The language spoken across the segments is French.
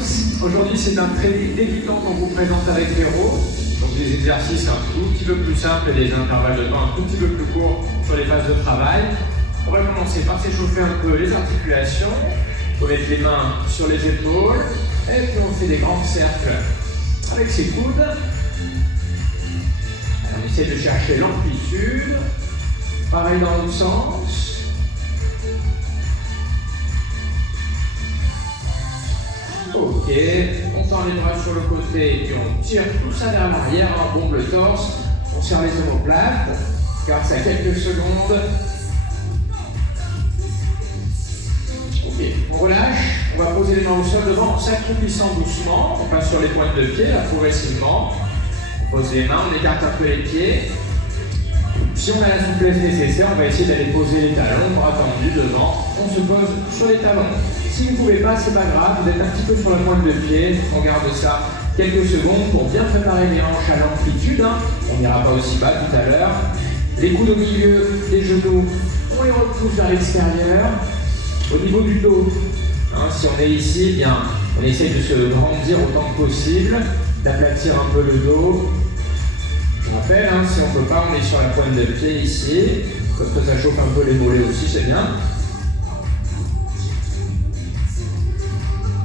tous, aujourd'hui c'est un training débutant qu'on vous présente avec Véro. Donc des exercices un tout petit peu plus simples et des intervalles de temps un tout petit peu plus courts sur les phases de travail. On va commencer par s'échauffer un peu les articulations. On va mettre les mains sur les épaules et puis on fait des grands cercles avec ses coudes. Alors, on essaie de chercher l'amplitude. Pareil dans l'autre sens. Ok, on tend les bras sur le côté et puis on tire tout ça vers l'arrière, on bombe le torse, on serre les omoplates, garde ça quelques secondes. Ok, on relâche, on va poser les mains au sol devant en s'accroupissant doucement, on passe sur les pointes de pied là progressivement. On pose les mains, on écarte un peu les pieds. Si on a la souplesse nécessaire, on va essayer d'aller poser les talons, bras tendus devant, on se pose sur les talons. Si vous ne pouvez pas, c'est pas grave, vous êtes un petit peu sur la pointe de pied, on garde ça quelques secondes pour bien préparer les hanches à l'amplitude. On n'ira pas aussi bas tout à l'heure. Les coudes au milieu des genoux, on les repousse vers l'extérieur. Au niveau du dos, si on est ici, bien, on essaye de se grandir autant que possible, d'aplatir un peu le dos. Je rappelle, si on ne peut pas, on est sur la pointe de pied ici. Comme ça chauffe un peu les mollets aussi, c'est bien.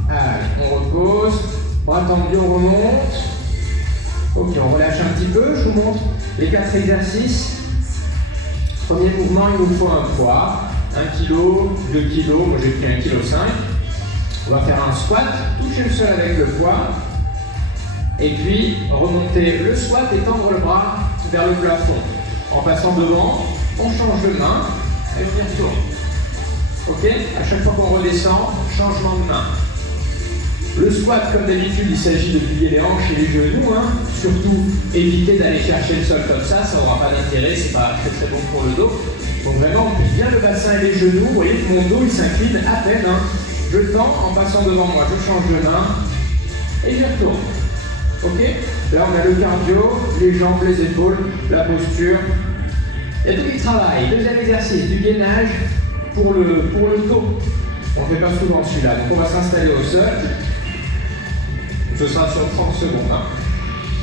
Allez, on repose. Bras tendus, on remonte. Ok, on relâche un petit peu. Je vous montre les 4 exercices. Premier mouvement, il nous faut un poids. 1 kg, 2 kg. Moi, j'ai pris 1,5 kg. On va faire un squat. Toucher le sol avec le poids. Et puis, remonter le squat et tendre le bras vers le plafond. En passant devant, on change de main et on y retourne. Ok? À chaque fois qu'on redescend, changement de main. Le squat, comme d'habitude, il s'agit de plier les hanches et les genoux. Surtout, éviter d'aller chercher le sol comme ça n'aura pas d'intérêt, c'est pas très très bon pour le dos. Donc vraiment, on plie bien le bassin et les genoux. Vous voyez que mon dos, il s'incline à peine. Je tends en passant devant moi, je change de main et j'y retourne. Ok? Là, on a le cardio, les jambes, les épaules, la posture. Il y a tout qui travaille. Deuxième exercice, du gainage pour le dos. On ne fait pas souvent celui-là. Donc, on va s'installer au sol. Ce sera sur 30 secondes.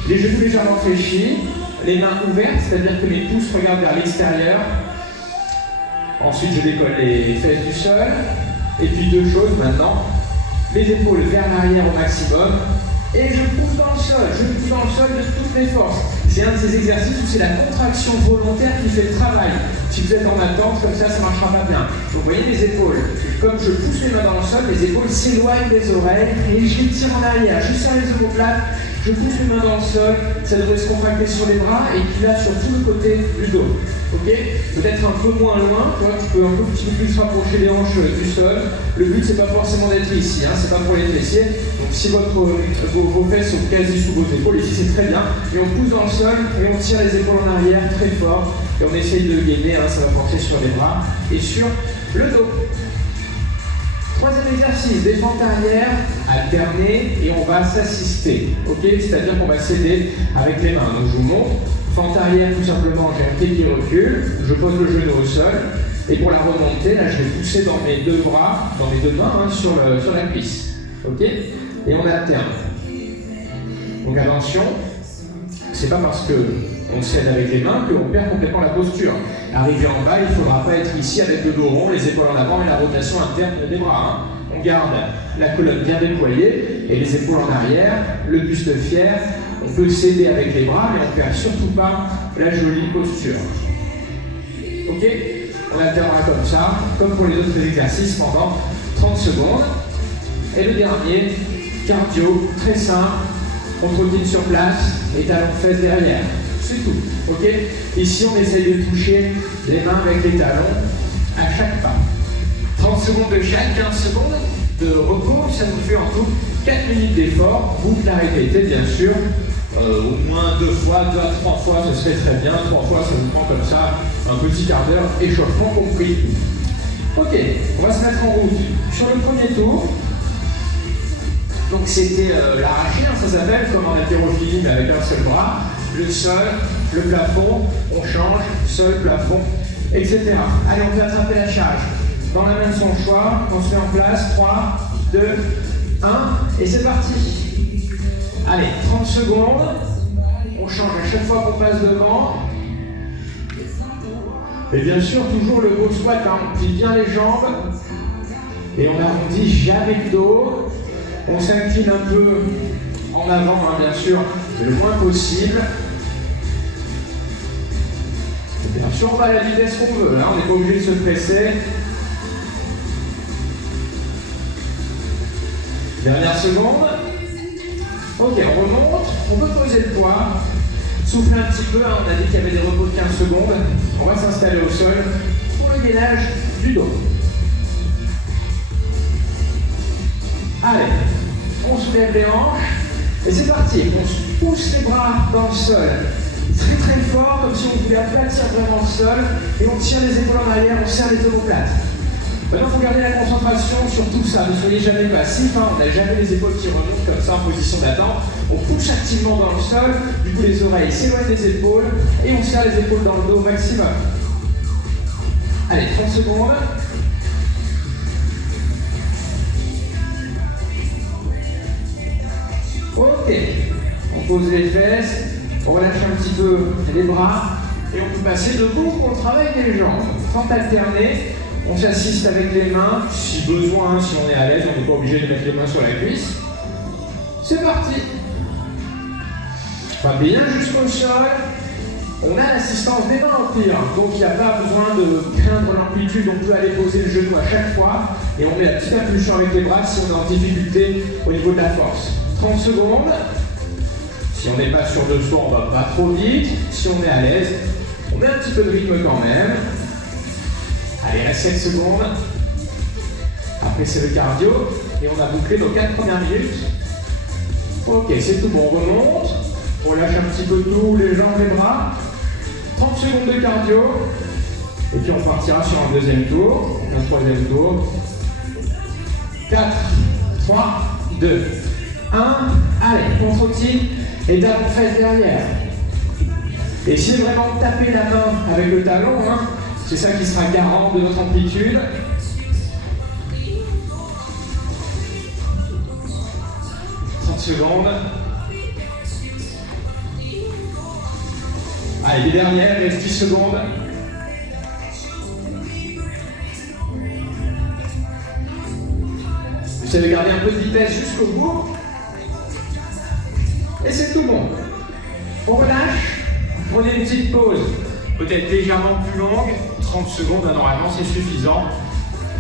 Les genoux légèrement fléchis, les mains ouvertes, c'est-à-dire que mes pouces regardent vers l'extérieur. Ensuite, je décolle les fesses du sol. Et puis, 2 choses maintenant. Les épaules vers l'arrière au maximum. Et je pousse dans le sol de toutes mes forces. C'est un de ces exercices où c'est la contraction volontaire qui fait le travail. Si vous êtes en attente, comme ça ne marchera pas bien. Donc vous voyez les épaules, comme je pousse les mains dans le sol, les épaules s'éloignent des oreilles et je les tire en arrière. Je serre les omoplates, je pousse les mains dans le sol, ça devrait se contracter sur les bras et puis là sur tout le côté du dos. Ok? Peut-être un peu moins loin, toi tu peux un petit peu plus rapprocher les hanches du sol. Le but c'est pas forcément d'être ici, c'est pas pour les fessiers. Donc si vos fesses sont quasi sous vos épaules, ici c'est très bien. Et on pousse dans le sol et on tire les épaules en arrière très fort. Et on essaye de gainer, ça va porter sur les bras et sur le dos. Troisième exercice, défente arrière, alternée et on va s'assister. Ok? C'est-à-dire qu'on va s'aider avec les mains. Donc je vous montre. Fente arrière, tout simplement, j'ai un pied qui recule, je pose le genou au sol, et pour la remonter, là je vais pousser dans mes 2 bras, dans mes 2 mains, sur la cuisse. Ok? Et on alterne. Donc attention, c'est pas parce qu'on s'aide avec les mains qu'on perd complètement la posture. Arrivé en bas, il ne faudra pas être ici avec le dos rond, les épaules en avant et la rotation interne des bras. On garde la colonne bien déployée et les épaules en arrière, le buste fier. On peut s'aider avec les bras, mais on ne perd surtout pas la jolie posture. Ok? On alternera comme ça, comme pour les autres exercices, pendant 30 secondes. Et le dernier, cardio, très simple. On trottine sur place, les talons fesses derrière. C'est tout. Ok? Ici, on essaye de toucher les mains avec les talons à chaque pas. 30 secondes de chaque, 15 secondes de repos. Ça nous fait en tout 4 minutes d'effort. Vous la répétez, bien sûr. Au moins 2 fois, 2 à 3 fois, ce serait très bien. 3 fois, ça vous prend comme ça un petit quart d'heure, échauffement compris. Ok, on va se mettre en route. Sur le premier tour, donc c'était l'arraché, ça s'appelle, comme en haltérophilie, mais avec un seul bras. Le sol, le plafond, on change, sol, plafond, etc. Allez, on peut attraper la charge. Dans la main de son choix, on se met en place. 3, 2, 1, et c'est parti. Allez, 30 secondes. On change à chaque fois qu'on passe devant. Et bien sûr, toujours le beau squat, hein. On plie bien les jambes. Et on arrondit jamais le dos. On s'incline un peu en avant, hein, bien sûr, le moins possible. Et bien sûr, on va à la vitesse qu'on veut, hein. On n'est pas obligé de se presser. Dernière seconde. Ok, on remonte. On peut poser le poids. Souffler un petit peu, hein. On a dit qu'il y avait des repos de 15 secondes. On va s'installer au sol pour le gainage du dos. Allez, on soulève les hanches et c'est parti. On pousse les bras dans le sol très très fort, comme si on voulait aplatir vraiment le sol, et on tire les épaules en arrière, on serre les omoplates. Maintenant, il faut garder la concentration sur tout ça. Ne soyez jamais passif, hein. On n'a jamais les épaules qui remontent comme ça en position d'attente. On pousse activement dans le sol, du coup les oreilles s'éloignent des épaules et on serre les épaules dans le dos au maximum. Allez, 30 secondes. Ok, on pose les fesses, on relâche un petit peu les bras et on peut passer debout, on travaille les jambes. Fente alternée, on s'assiste avec les mains, si besoin, si on est à l'aise, on n'est pas obligé de mettre les mains sur la cuisse. C'est parti. On va bien jusqu'au sol. On a l'assistance des mains au pire, donc il n'y a pas besoin de craindre l'amplitude, on peut aller poser le genou à chaque fois et on met la petite impulsion avec les bras si on est en difficulté au niveau de la force. 30 secondes. Si on n'est pas sûr de soi, on ne va pas trop vite. Si on est à l'aise, on met un petit peu de rythme quand même. Allez, à 7 secondes. Après, c'est le cardio. Et on a bouclé nos 4 premières minutes. Ok, c'est tout bon. On remonte. On relâche un petit peu tout, les jambes, les bras. 30 secondes de cardio. Et puis on partira sur un deuxième tour. Un troisième tour. 4, 3, 2, 1. Allez, on trottine. Et tape fesse derrière. Essayez vraiment de taper la main avec le talon, hein. C'est ça qui sera garant de notre amplitude. Secondes. Allez, les dernières, il reste 10 secondes. Vous allez garder un peu de vitesse jusqu'au bout. Et c'est tout bon. On relâche, prenez une petite pause, peut-être légèrement plus longue, 30 secondes, normalement c'est suffisant.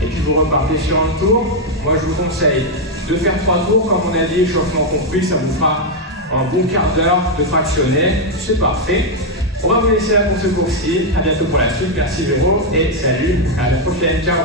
Et puis vous repartez sur un tour. Moi je vous conseille de faire 3 tours, comme on a dit, échauffement compris, ça vous fera un bon quart d'heure de fractionner, c'est parfait. On va vous laisser là pour ce cours-ci, à bientôt pour la suite, merci Véro, et salut, à la prochaine, ciao.